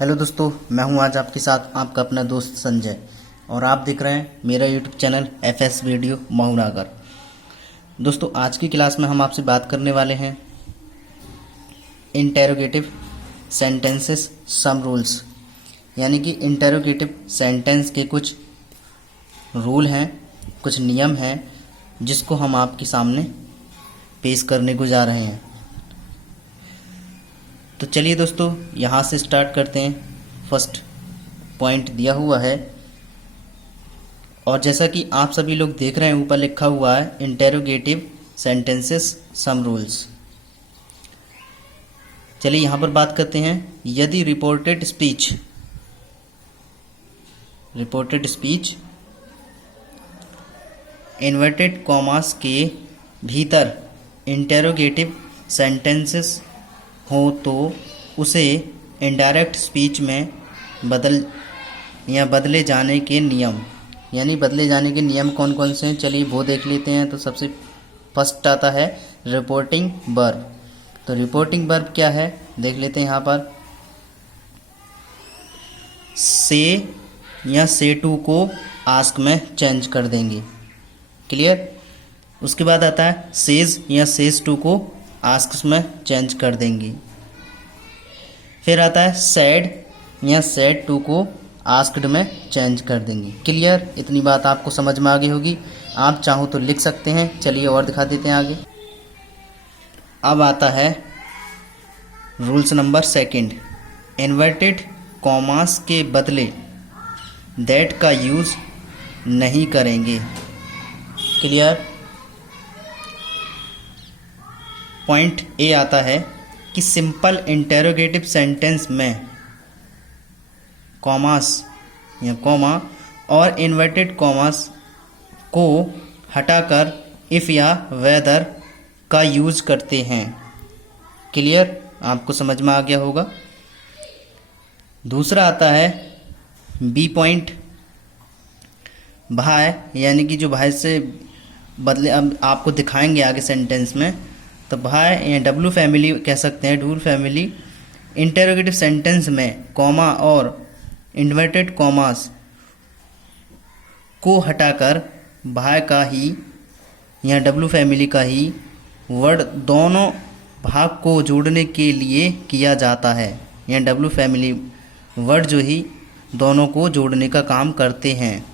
Hello दोस्तों, मैं हूं आज आपके साथ आपका अपना दोस्त संजय और आप देख रहे हैं मेरा यूट्यूब चैनल एफएस वीडियो मऊनागर। दोस्तों, आज की क्लास में हम आपसे बात करने वाले हैं इंटेरोगेटिव सेंटेंसेस सम रूल्स, यानी कि इंटेरोगेटिव सेंटेंस के कुछ रूल हैं, कुछ नियम हैं जिसको हम आपके सामने पेश करने को जा रहे हैं। तो चलिए दोस्तों, यहाँ से स्टार्ट करते हैं। फर्स्ट पॉइंट दिया हुआ है और जैसा कि आप सभी लोग देख रहे हैं, ऊपर लिखा हुआ है इंटेरोगेटिव सेंटेंसेस सम रूल्स। चलिए यहाँ पर बात करते हैं। यदि रिपोर्टेड स्पीच इन्वर्टेड कॉमास के भीतर इंटेरोगेटिव सेंटेंसेस हो तो उसे इनडायरेक्ट स्पीच में बदले जाने के नियम, यानी बदले जाने के नियम कौन कौन से हैं, चलिए वो देख लेते हैं। तो सबसे फर्स्ट आता है रिपोर्टिंग वर्ब। तो रिपोर्टिंग वर्ब क्या है देख लेते हैं। यहाँ पर से या से टू को आस्क में चेंज कर देंगे। क्लियर। उसके बाद आता है सेज या सेज टू को आस्क में चेंज कर देंगे। फिर आता है सैड या सैड टू को आस्क्ड में चेंज कर देंगे। क्लियर। इतनी बात आपको समझ में आ गई होगी। आप चाहो तो लिख सकते हैं। चलिए और दिखा देते हैं आगे। अब आता है rules number second. Inverted commas के बदले दैट का यूज़ नहीं करेंगे। क्लियर। पॉइंट ए आता है कि सिंपल इंटेरोगेटिव सेंटेंस में कॉमास या कॉमा और इन्वर्टेड कॉमास को हटाकर इफ़ या वेदर का यूज़ करते हैं। क्लियर। आपको समझ में आ गया होगा। दूसरा आता है बी पॉइंट, भाई, यानी कि जो भाई से बदले अब आपको दिखाएंगे आगे सेंटेंस में। तो भाई या डब्लू फैमिली कह सकते हैं, डूल फैमिली इंटेरोगेटिव सेंटेंस में कॉमा और इन्वर्टेड कॉमास को हटाकर भाई का ही या डब्लू फैमिली का ही वर्ड दोनों भाग को जोड़ने के लिए किया जाता है, या डब्लू फैमिली वर्ड जो ही दोनों को जोड़ने का काम करते हैं।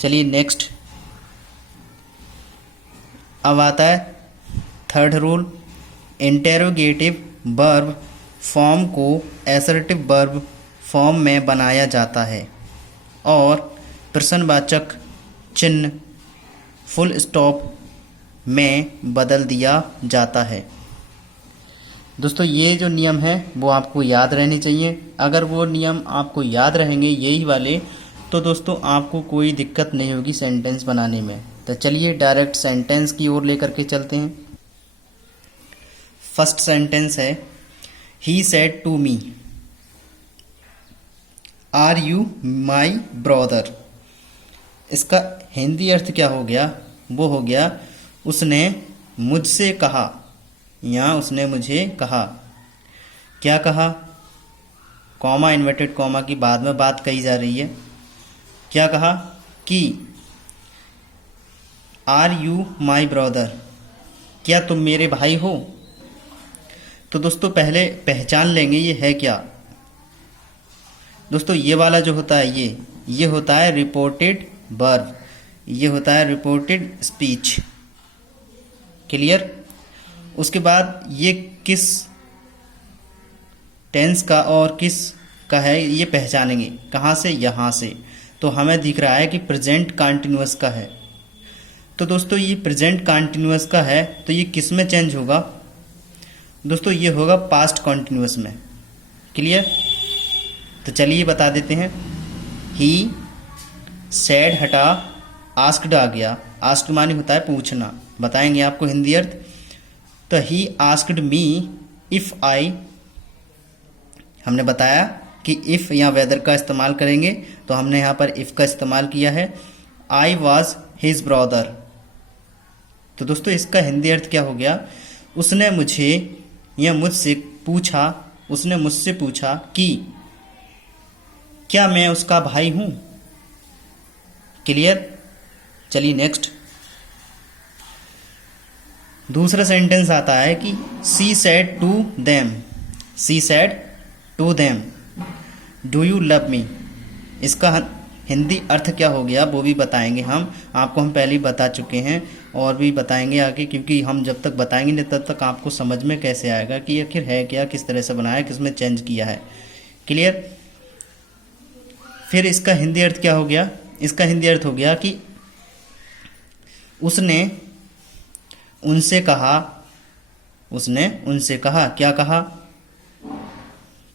चलिए नेक्स्ट। अब आता है third rule. Interrogative verb form को एसर्टिव वर्ब फॉर्म में बनाया जाता है और प्रश्नवाचक चिन्ह फुल स्टॉप में बदल दिया जाता है। दोस्तों, ये जो नियम है वो आपको याद रहने चाहिए। अगर वो नियम आपको याद रहेंगे यही वाले, तो दोस्तों आपको कोई दिक्कत नहीं होगी सेंटेंस बनाने में। तो चलिए डायरेक्ट सेंटेंस की ओर लेकर के चलते हैं। फर्स्ट सेंटेंस है he said to me are you my brother. इसका हिंदी अर्थ क्या हो गया? वो हो गया उसने मुझसे कहा या उसने मुझे कहा। क्या कहा? कॉमा इन्वर्टेड कॉमा की बाद में बात कही जा रही है। क्या कहा कि आर यू माई ब्रदर, क्या तुम मेरे भाई हो? तो दोस्तों पहले पहचान लेंगे ये है क्या। दोस्तों ये वाला जो होता है ये होता है रिपोर्टेड वर्ब, ये होता है रिपोर्टेड स्पीच। क्लियर। उसके बाद ये किस टेंस का और किस का है ये पहचानेंगे। कहाँ से? यहाँ से। तो हमें दिख रहा है कि प्रेजेंट कंटिन्यूअस का है। तो दोस्तों ये प्रेजेंट कंटिन्यूअस का है तो ये किस में चेंज होगा? दोस्तों ये होगा पास्ट कंटिन्यूअस में। क्लियर। तो चलिए बता देते हैं। ही सैड हटा आस्क्ड आ गया। आस्क्ड मानी होता है पूछना। बताएंगे आपको हिंदी अर्थ। तो he asked me if I, हमने बताया कि इफ़ या वेदर का इस्तेमाल करेंगे तो हमने यहाँ पर इफ़ का इस्तेमाल किया है। I was his brother. तो दोस्तों इसका हिंदी अर्थ क्या हो गया? उसने मुझसे पूछा कि क्या मैं उसका भाई हूं? क्लियर? चलिए नेक्स्ट। दूसरा सेंटेंस आता है कि she said to them, she said to them do you love me. इसका हिंदी अर्थ क्या हो गया वो भी बताएंगे हम आपको, हम पहले ही बता चुके हैं और भी बताएंगे आगे, क्योंकि हम जब तक बताएंगे नहीं तब तक आपको समझ में कैसे आएगा कि आखिर है क्या, किस तरह से बनाया, किसमें चेंज किया है। क्लियर? फिर इसका हिंदी अर्थ क्या हो गया? इसका हिंदी अर्थ हो गया कि उसने उनसे कहा, उसने उनसे कहा, क्या कहा?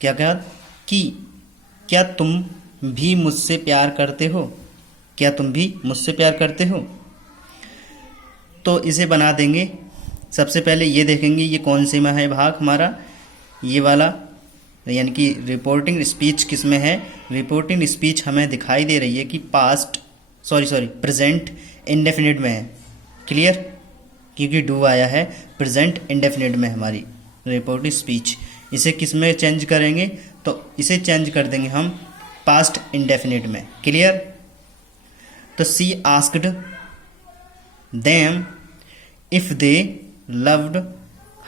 क्या कहा? कि क्या तुम भी मुझसे प्यार करते हो? क्या तुम भी मुझसे प्यार करते हो? तो इसे बना देंगे। सबसे पहले ये देखेंगे ये कौन से में है भाग हमारा, ये वाला, यानी कि रिपोर्टिंग स्पीच किस में है। रिपोर्टिंग स्पीच हमें दिखाई दे रही है कि पास्ट प्रेजेंट इंडेफिनिट में है। क्लियर? क्योंकि डू आया है, प्रेजेंट इंडेफिनिट में हमारी रिपोर्टिंग स्पीच। इसे किस में चेंज करेंगे? तो इसे चेंज कर देंगे हम पास्ट इंडेफिनिट में। क्लियर? तो she asked them if they loved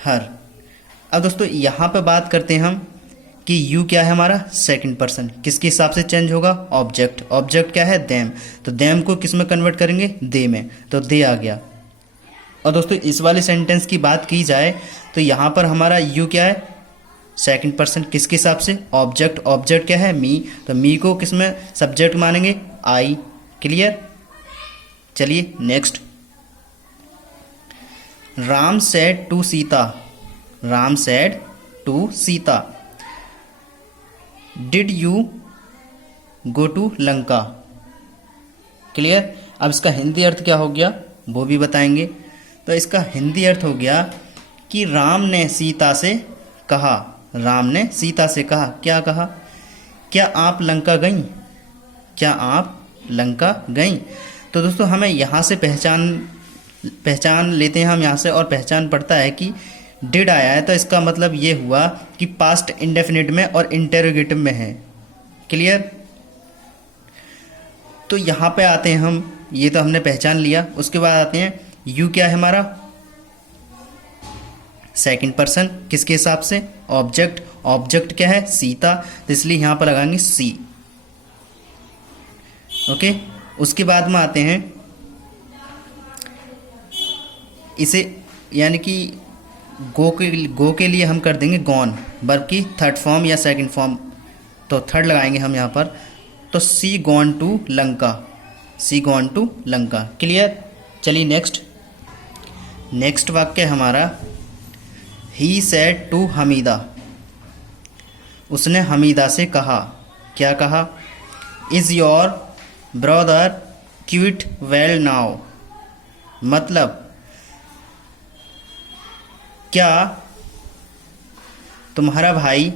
her. अब दोस्तों यहाँ पे बात करते हैं हम कि यू क्या है हमारा, सेकंड पर्सन, किसके हिसाब से चेंज होगा? ऑब्जेक्ट। ऑब्जेक्ट क्या है? देम। तो देम को किस में कन्वर्ट करेंगे? दे में, तो दे आ गया। और दोस्तों इस वाले सेंटेंस की बात की जाए तो यहाँ पर हमारा यू क्या है? सेकंड पर्सन, किसके हिसाब से? ऑब्जेक्ट। ऑब्जेक्ट क्या है? मी। तो मी को किस में सब्जेक्ट मानेंगे? आई। क्लियर? चलिए next. Ram said to Sita, Ram said to Sita did you go to Lanka. Clear? अब इसका हिंदी अर्थ क्या हो गया वो भी बताएंगे। तो इसका हिंदी अर्थ हो गया कि राम ने सीता से कहा, राम ने सीता से कहा, क्या कहा? क्या आप लंका गईं? क्या आप लंका गईं? तो दोस्तों हमें यहाँ से पहचान लेते हैं हम यहाँ से, और पहचान पड़ता है कि डिड आया है तो इसका मतलब ये हुआ कि पास्ट इंडेफिनिट में और इंटेरोगेटिव में है। क्लियर? तो यहाँ पे आते हैं हम, ये तो हमने पहचान लिया। उसके बाद आते हैं यू क्या है हमारा? सेकंड पर्सन, किसके हिसाब से? ऑब्जेक्ट। ऑब्जेक्ट क्या है? सीता, तो इसलिए यहाँ पर लगाएंगे सी। ओके। उसके बाद में आते हैं इसे, यानी कि गो के लिए हम कर देंगे गॉन, बल्कि थर्ड फॉर्म या सेकंड फॉर्म, तो थर्ड लगाएंगे हम यहाँ पर। तो she gone to Lanka, she gone to Lanka. Clear? चलिए नेक्स्ट। नेक्स्ट वाक्य हमारा ही सेड टू हमीदा, उसने हमीदा से कहा, क्या कहा? Is your brother quit well now. मतलब क्या तुम्हारा भाई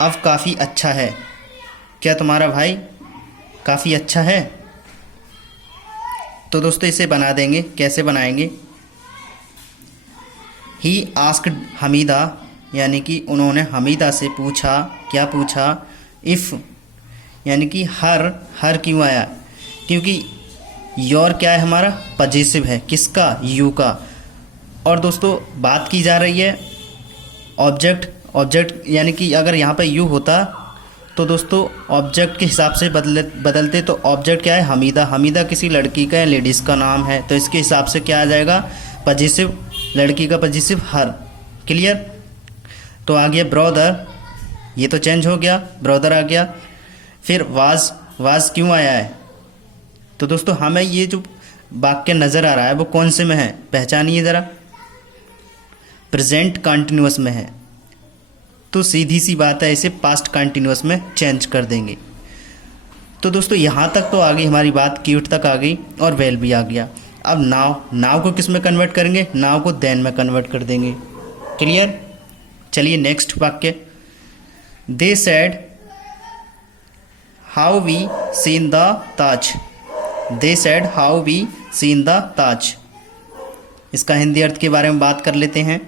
अब काफ़ी अच्छा है? क्या तुम्हारा भाई काफ़ी अच्छा है? तो दोस्तों इसे बना देंगे। कैसे बनाएंगे? ही आस्क्ड हमीदा, यानी कि उन्होंने हमीदा से पूछा, क्या पूछा? इफ़, यानी कि हर क्यों आया? क्योंकि योर क्या है हमारा? पजेसिव है, किसका? यू का। और दोस्तों बात की जा रही है ऑब्जेक्ट, यानी कि अगर यहाँ पर यू होता तो दोस्तों ऑब्जेक्ट के हिसाब से बदलते। तो ऑब्जेक्ट क्या है? हमीदा। हमीदा किसी लड़की का या लेडीज़ का नाम है, तो इसके हिसाब से क्या आ जाएगा? पजेसिव, लड़की का पजेसिव हर। क्लियर? तो आ गया ब्रदर, ये तो चेंज हो गया, ब्रदर आ गया। फिर वाज क्यों आया है? तो दोस्तों हमें ये जो वाक्य नज़र आ रहा है वो कौन से में है? पहचानिए ज़रा। प्रेजेंट कंटिन्यूअस में है, तो सीधी सी बात है इसे पास्ट कंटिन्यूअस में चेंज कर देंगे। तो दोस्तों यहाँ तक तो आ गई हमारी बात, क्यूट तक आ गई और वेल भी आ गया। अब नाव को किस में कन्वर्ट करेंगे? नाव को देन में कन्वर्ट कर देंगे। क्लियर? चलिए नेक्स्ट वाक्य। They said how we seen the Taj, they said how we seen the Taj. इसका हिंदी अर्थ के बारे में बात कर लेते हैं।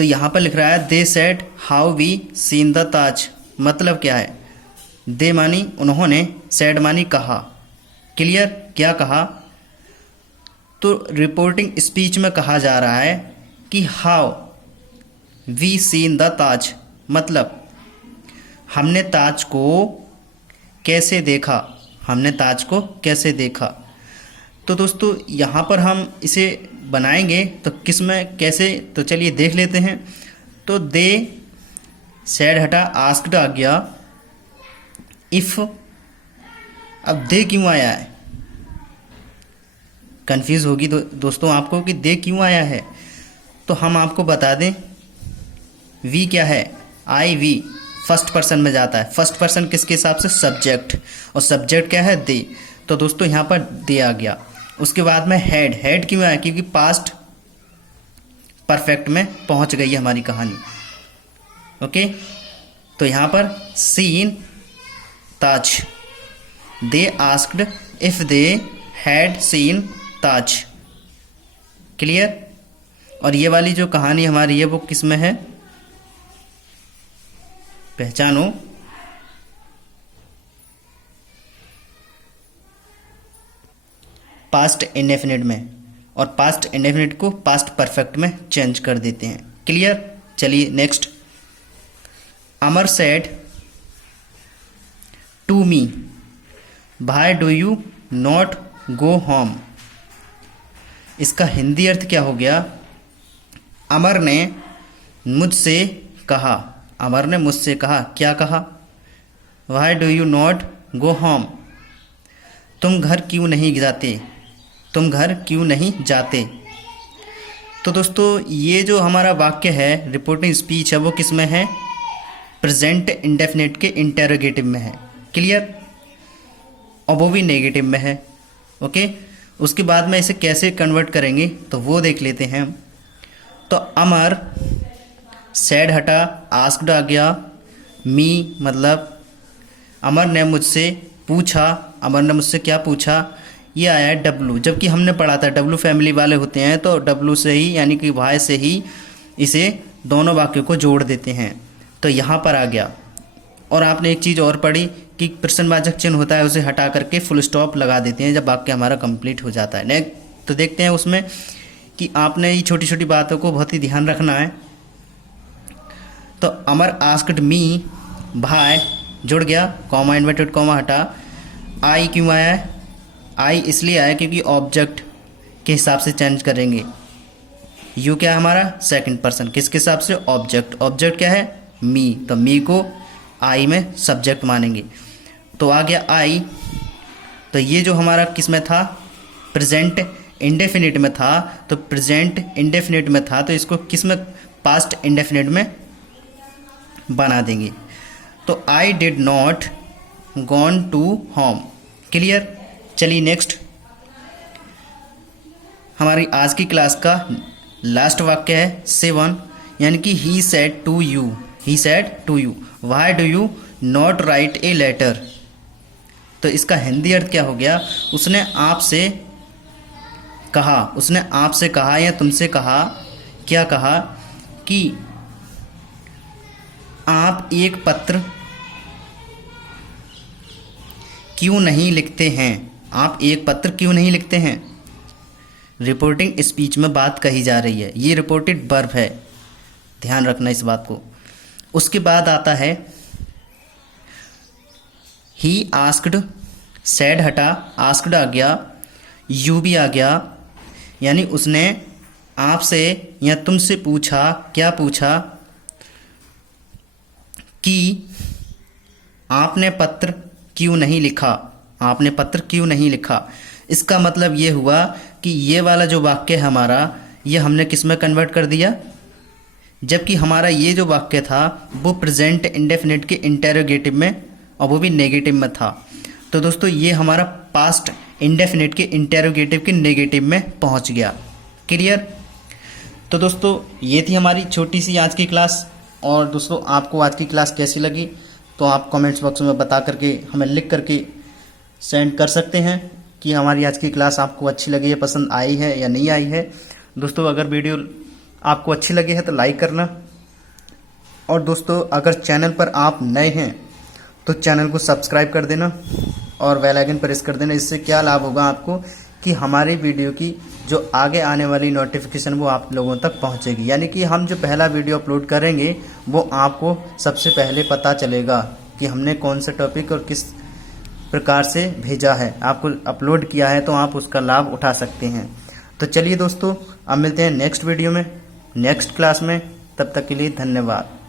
तो यहाँ पर लिख रहा है they said how we seen the Taj, मतलब क्या है? दे मानी उन्होंने, सेड मानी कहा। क्लियर? क्या कहा? तो रिपोर्टिंग स्पीच में कहा जा रहा है कि how we seen the Taj, मतलब हमने ताज को कैसे देखा, हमने ताज को कैसे देखा। तो दोस्तों यहाँ पर हम इसे बनाएंगे तो किस में कैसे, तो चलिए देख लेते हैं। तो दे सैड हटा आस्क्ड आ गया इफ, अब दे क्यों आया है? कंफ्यूज होगी दोस्तों आपको कि दे क्यों आया है। तो हम आपको बता दें वी क्या है, आई वी फर्स्ट पर्सन में जाता है। फर्स्ट पर्सन किसके हिसाब से? सब्जेक्ट, और सब्जेक्ट क्या है? दे। तो दोस्तों यहाँ पर दे आ गया। उसके बाद में हेड, हेड क्यों आया? क्योंकि पास्ट परफेक्ट में पहुंच गई है हमारी कहानी। ओके, तो यहाँ पर seen Taj, they asked if they had seen Taj. Clear? और ये वाली जो कहानी हमारी है वो किस में है? पहचानो। पास्ट इंडेफिनिट में, और पास्ट इंडेफिनिट को पास्ट परफेक्ट में चेंज कर देते हैं। क्लियर? चलिए next. Amar said to me why do you not go home. इसका हिंदी अर्थ क्या हो गया? अमर ने मुझसे कहा, अमर ने मुझसे कहा, क्या कहा? Why do you not go home, तुम घर क्यों नहीं जाते, तुम घर क्यों नहीं जाते। तो दोस्तों ये जो हमारा वाक्य है, रिपोर्टिंग स्पीच है, वो किस में है? प्रेजेंट इंडेफिनिट के इंटेरोगेटिव में है। क्लियर? और वो भी नेगेटिव में है। ओके, उसके बाद में इसे कैसे कन्वर्ट करेंगे तो वो देख लेते हैं। तो अमर सैड हटा आस्क्ड आ गया, मी मतलब अमर ने मुझसे पूछा, अमर ने मुझसे क्या पूछा? ये आया है डब्लू, जबकि हमने पढ़ा था डब्लू फैमिली वाले होते हैं तो डब्लू से ही यानी कि वाई से ही इसे दोनों वाक्यों को जोड़ देते हैं। तो यहाँ पर आ गया। और आपने एक चीज़ और पढ़ी कि प्रश्नवाचक चिन्ह होता है उसे हटा करके फुल स्टॉप लगा देते हैं जब वाक्य हमारा कंप्लीट हो जाता है। नेक्स्ट तो देखते हैं उसमें कि आपने ये छोटी छोटी बातों को बहुत ही ध्यान रखना है। तो अमर आस्क्ड मी भाई जुड़ गया, कॉमा इन्वर्टेड कॉमा हटा। आई क्यों आया है? आई इसलिए आया क्योंकि ऑब्जेक्ट के हिसाब से चेंज करेंगे। यू क्या है हमारा? सेकंड पर्सन, किसके हिसाब से? ऑब्जेक्ट। ऑब्जेक्ट क्या है? मी, तो मी को आई में सब्जेक्ट मानेंगे। तो आ गया आई। तो ये जो हमारा किस में था? प्रेजेंट इंडेफिनिट में था। तो प्रेजेंट इंडेफिनिट में था तो इसको किस में? पास्ट इंडेफिनिट में बना देंगे। तो I did not gone to home. Clear? चलिए नेक्स्ट, हमारी आज की क्लास का लास्ट वाक्य है 7, यानी कि he said to you, he said to you why do you not write a letter. तो इसका हिंदी अर्थ क्या हो गया? उसने आपसे कहा, उसने आपसे कहा या तुमसे कहा, क्या कहा? कि आप एक पत्र क्यों नहीं लिखते हैं, आप एक पत्र क्यों नहीं लिखते हैं। रिपोर्टिंग स्पीच में बात कही जा रही है, ये रिपोर्टेड वर्ब है, ध्यान रखना इस बात को। उसके बाद आता है ही आस्क्ड, सैड हटा, आस्क्ड आ गया, यू भी आ गया, यानी उसने आपसे या तुमसे पूछा, क्या पूछा? कि आपने पत्र क्यों नहीं लिखा, आपने पत्र क्यों नहीं लिखा। इसका मतलब ये हुआ कि ये वाला जो वाक्य है हमारा, ये हमने किस में कन्वर्ट कर दिया? जबकि हमारा ये जो वाक्य था वो प्रेजेंट इंडेफिनिट के इंटेरोगेटिव में और वो भी नेगेटिव में था। तो दोस्तों ये हमारा पास्ट इंडेफिनिट के इंटेरोगेटिव के नेगेटिव में पहुंच गया। क्लियर? तो दोस्तों ये थी हमारी छोटी सी आज की क्लास। और दोस्तों आपको आज की क्लास कैसी लगी तो आप कमेंट्स बॉक्स में बता करके हमें लिख करके सेंड कर सकते हैं कि हमारी आज की क्लास आपको अच्छी लगी है, पसंद आई है या नहीं आई है। दोस्तों अगर वीडियो आपको अच्छी लगी है तो लाइक करना, और दोस्तों अगर चैनल पर आप नए हैं तो चैनल को सब्सक्राइब कर देना और बेल आइकन प्रेस कर देना। इससे क्या लाभ होगा आपको कि हमारी वीडियो की जो आगे आने वाली नोटिफिकेशन वो आप लोगों तक पहुंचेगी, यानी कि हम जो पहला वीडियो अपलोड करेंगे वो आपको सबसे पहले पता चलेगा कि हमने कौन सा टॉपिक और किस प्रकार से भेजा है, आपको अपलोड किया है, तो आप उसका लाभ उठा सकते हैं। तो चलिए दोस्तों, अब मिलते हैं नेक्स्ट वीडियो में, नेक्स्ट क्लास में। तब तक के लिए धन्यवाद।